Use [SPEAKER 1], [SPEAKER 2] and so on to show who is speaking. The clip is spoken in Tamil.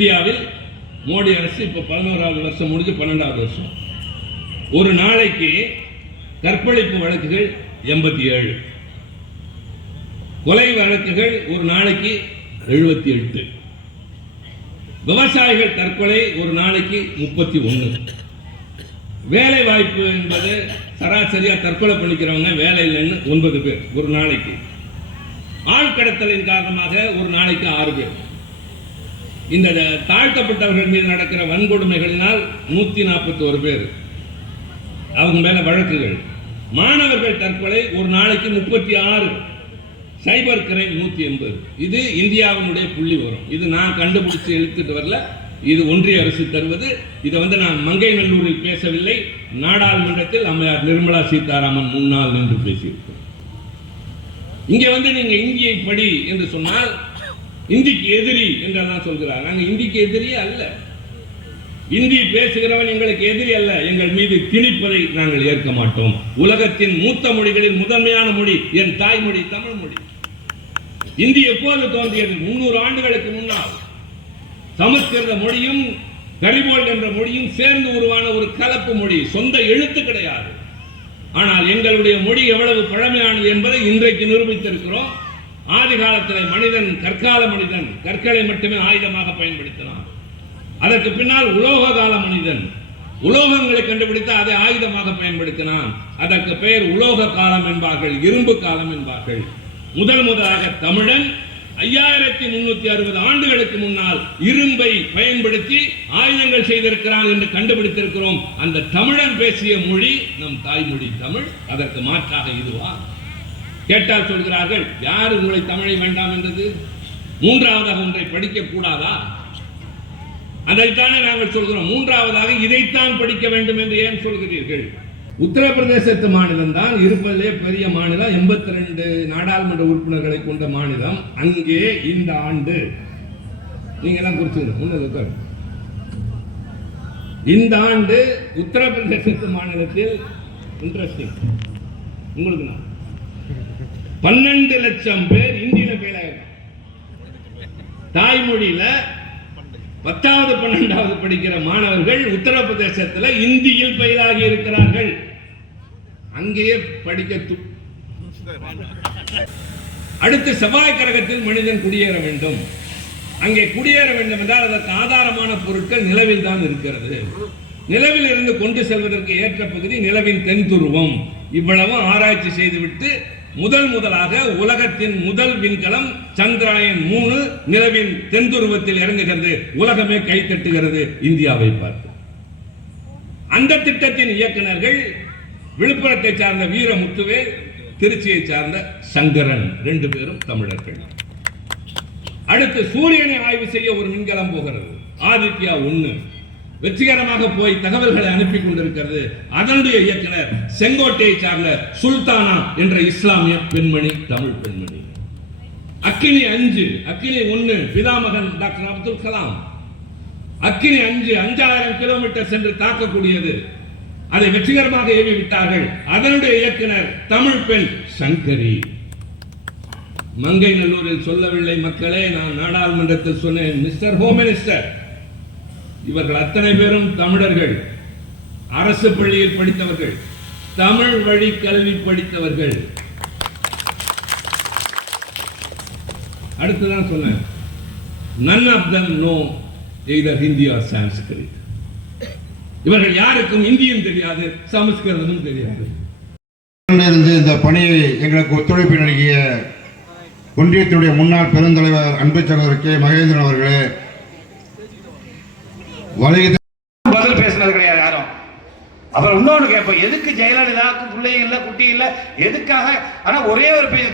[SPEAKER 1] இந்தியாவில் மோடி அரசு இப்போ பதினோராவது வருஷம் முடிஞ்சு பன்னெண்டாவது வருஷம். ஒரு நாளைக்கு கற்பழிப்பு வழக்குகள் எண்பத்தி ஏழு. கொலை வழக்குகள் ஒரு நாளைக்கு எழுபத்தி எட்டு. விவசாயிகள் தற்கொலை ஒரு நாளைக்கு முப்பத்தி ஒன்று. வேலை வாய்ப்பு என்பது சராசரியா தற்கொலை பண்ணிக்கிறவங்க வேலை இல்லைன்னு ஒன்பது பேர் ஒரு நாளைக்கு. ஆள் கடத்தலின் காரணமாக ஒரு நாளைக்கு ஆறு பேர். இந்த தாழ்த்தப்பட்டவர்கள் மீது நடக்கிற வன்கொடுமைகளினால் நூத்தி நாற்பத்தி ஒரு பேர். அவங்க மேல வழக்குகள். மாணவர்கள் தற்கொலை ஒரு நாளைக்கு முப்பத்தி ஆறு. சைபர் கிரைம் நூத்தி எண்பது. இது இந்தியாவினுடைய புள்ளி வரும் இது நான் கண்டுபிடிச்சு எடுத்துட்டு வரல. இது ஒன்றிய அரசு தருவது. இதை வந்து நான் மங்கை நல்லூரில் பேசவில்லை. நாடாளுமன்றத்தில் அம்மையார் நிர்மலா சீதாராமன் முன்னால் நின்று பேசியிருக்கிறோம் இங்கே வந்து நீங்கள் இந்தியை படி என்று சொன்னால் இந்திக்கு எதிரி என்றெல்லாம் சொல்கிறார். நாங்க இந்திக்கு எதிரியே அல்ல. இந்தி பேசுகிறவன் எங்களுக்கு எதிரி அல்ல. எங்கள் மீது திணிப்பதை நாங்கள் ஏற்க மாட்டோம். உலகத்தின் மூத்த மொழிகளில் முதன்மையான மொழி என் தாய்மொழி தமிழ் மொழி. இந்தி எப்போது தோன்றியது? முன்னூறு ஆண்டுகளுக்கு முன்னால். சமஸ்கிருத மொழியும் கரிபோல் என்ற மொழியும் சேர்ந்து உருவான ஒரு கலப்பு மொழி. சொந்த எழுத்து கிடையாது. ஆனால் எங்களுடைய மொழி எவ்வளவு பழமையானது என்பதை இன்றைக்கு நிரூபித்திருக்கிறோம். ஆதி காலத்தில் மனிதன் கற்கால மனிதன் கற்களை மட்டுமே ஆயுதமாக பயன்படுத்தினான். அதற்கு பின்னால் உலோக கால மனிதன். உலோகங்களை கண்டுபிடித்து அதை ஆயுதமாக பயன்படுத்தினான். அதற்கு பெயர் உலோக காலம் என்பார்கள் இரும்பு காலம் என்பார்கள். முதல் முதலாக தமிழன் ஐயாயிரத்தி முன்னூத்தி அறுபது ஆண்டுகளுக்கு முன்னால் இரும்பை பயன்படுத்தி ஆயுதங்கள் செய்திருக்கிறான் என்று கண்டுபிடித்திருக்கிறோம். அந்த தமிழன் பேசிய மொழி நம் தாய்மொழி தமிழ். அதற்கு மாற்றாக இதுவா? கேட்டால் சொல்கிறார்கள் யார் உங்களை தமிழை வேண்டாம் என்றது? மூன்றாவதாக ஒன்றை படிக்க கூடாதா? அதைத்தானே நாங்கள் சொல்கிறோம் மூன்றாவதாக இதைத்தான் படிக்க வேண்டும் என்று ஏன் சொல்கிறீர்கள்? உத்தரப்பிரதேசத்து மாநிலம் தான் இருப்பதிலே பெரிய மாநிலம் எண்பத்தி ரெண்டு நாடாளுமன்ற உறுப்பினர்களை கொண்ட மாநிலம் அங்கே இந்த ஆண்டு. நீங்க தான் குறிச்சுங்க இந்த ஆண்டு உத்தரப்பிரதேசத்து மாநிலத்தில் இன்ட்ரெஸ்டிங் உங்களுக்கு நான் பன்னெண்டு லட்சம் பேர் இந்தியில ஃபெயில் தாய்மொழியில பத்தாவது பன்னெண்டாவது படிக்கிற மாணவர்கள் உத்தரப்பிரதேசத்தில் இந்தியில் பயிலாகி இருக்கிறார்கள். அங்கேயே படிக்க அடுத்து செவ்வாய் கிரகத்தில் மனிதன் குடியேற வேண்டும். அங்கே குடியேற வேண்டும் என்றால் அதற்கு ஆதாரமான பொருட்கள் நிலவில் தான் இருக்கிறது. நிலவில் இருந்து கொண்டு செல்வதற்கு ஏற்ற பகுதி நிலவின் தென் துருவம். இவ்வளவும் ஆராய்ச்சி செய்துவிட்டு முதல் முதலாக உலகத்தின் முதல் விண்கலம் சந்திராயன் மூணு நிலவின் தென் துருவத்தில் இறங்குகிறது. உலகமே கைத்தட்டுகிறது இந்தியாவை பார்த்து. அந்த திட்டத்தின் இயக்குனர்கள் விழுப்புரத்தை சார்ந்த வீரமுத்துவேல் திருச்சியை சார்ந்த சங்கரன் ரெண்டு பேரும் தமிழர்கள். அடுத்து சூரியனை ஆய்வு செய்ய ஒரு விண்கலம் போகிறது. ஆதித்யா ஒண்ணு வெற்றிகரமாக போய் தகவல்களை அனுப்பி கொண்டிருக்கிறது அதனுடைய இயக்குனர் செங்கோட்டையை சார்ந்த சுல்தானா என்ற இஸ்லாமிய பெண்மணி தமிழ் பெண்மணி. அக்கினி அஞ்சு அக்கினி ஒண்ணு பிதாமகன் டாக்டர் அப்துல் கலாம். அக்கினி அஞ்சு அஞ்சாயிரம் கிலோமீட்டர் சென்று தாக்கக்கூடியது. அதை வெற்றிகரமாக ஏவி விட்டார்கள் அதனுடைய இயக்குனர் தமிழ் பெண் சங்கரி. மங்கை நல்லூரில் சொல்லவில்லை மக்களே நான் நாடாளுமன்றத்தில் சொன்னேன் மிஸ்டர் ஹோம் மினிஸ்டர் இவர்கள் அத்தனை பேரும் தமிழர்கள். அரசு பள்ளியில் படித்தவர்கள். தமிழ் வழி கல்வி படித்தவர்கள். அடுத்ததான் சொன்னேன். None of them no either Hindi or Sanskrit இவர்கள் யாருக்கும் இந்தியும் தெரியாது சமஸ்கிருதமும் தெரியாது.
[SPEAKER 2] இருந்து இந்த பணியை எங்களுக்கு ஒத்துழைப்பு நல்கிய ஒன்றியத்தினுடைய முன்னாள் பெருந்தலைவர் அன்பு சகோதரர் கே. மகேந்திரன் அவர்களே
[SPEAKER 3] பதில் பேசினது கிடையாது யாரும். அப்புறம் இன்னொன்று கேட்போம் எதுக்கு ஜெயலலிதாவுக்கு பிள்ளைங்க இல்லை குட்டி இல்லை? எதுக்காக? ஆனா ஒரே ஒரு பேச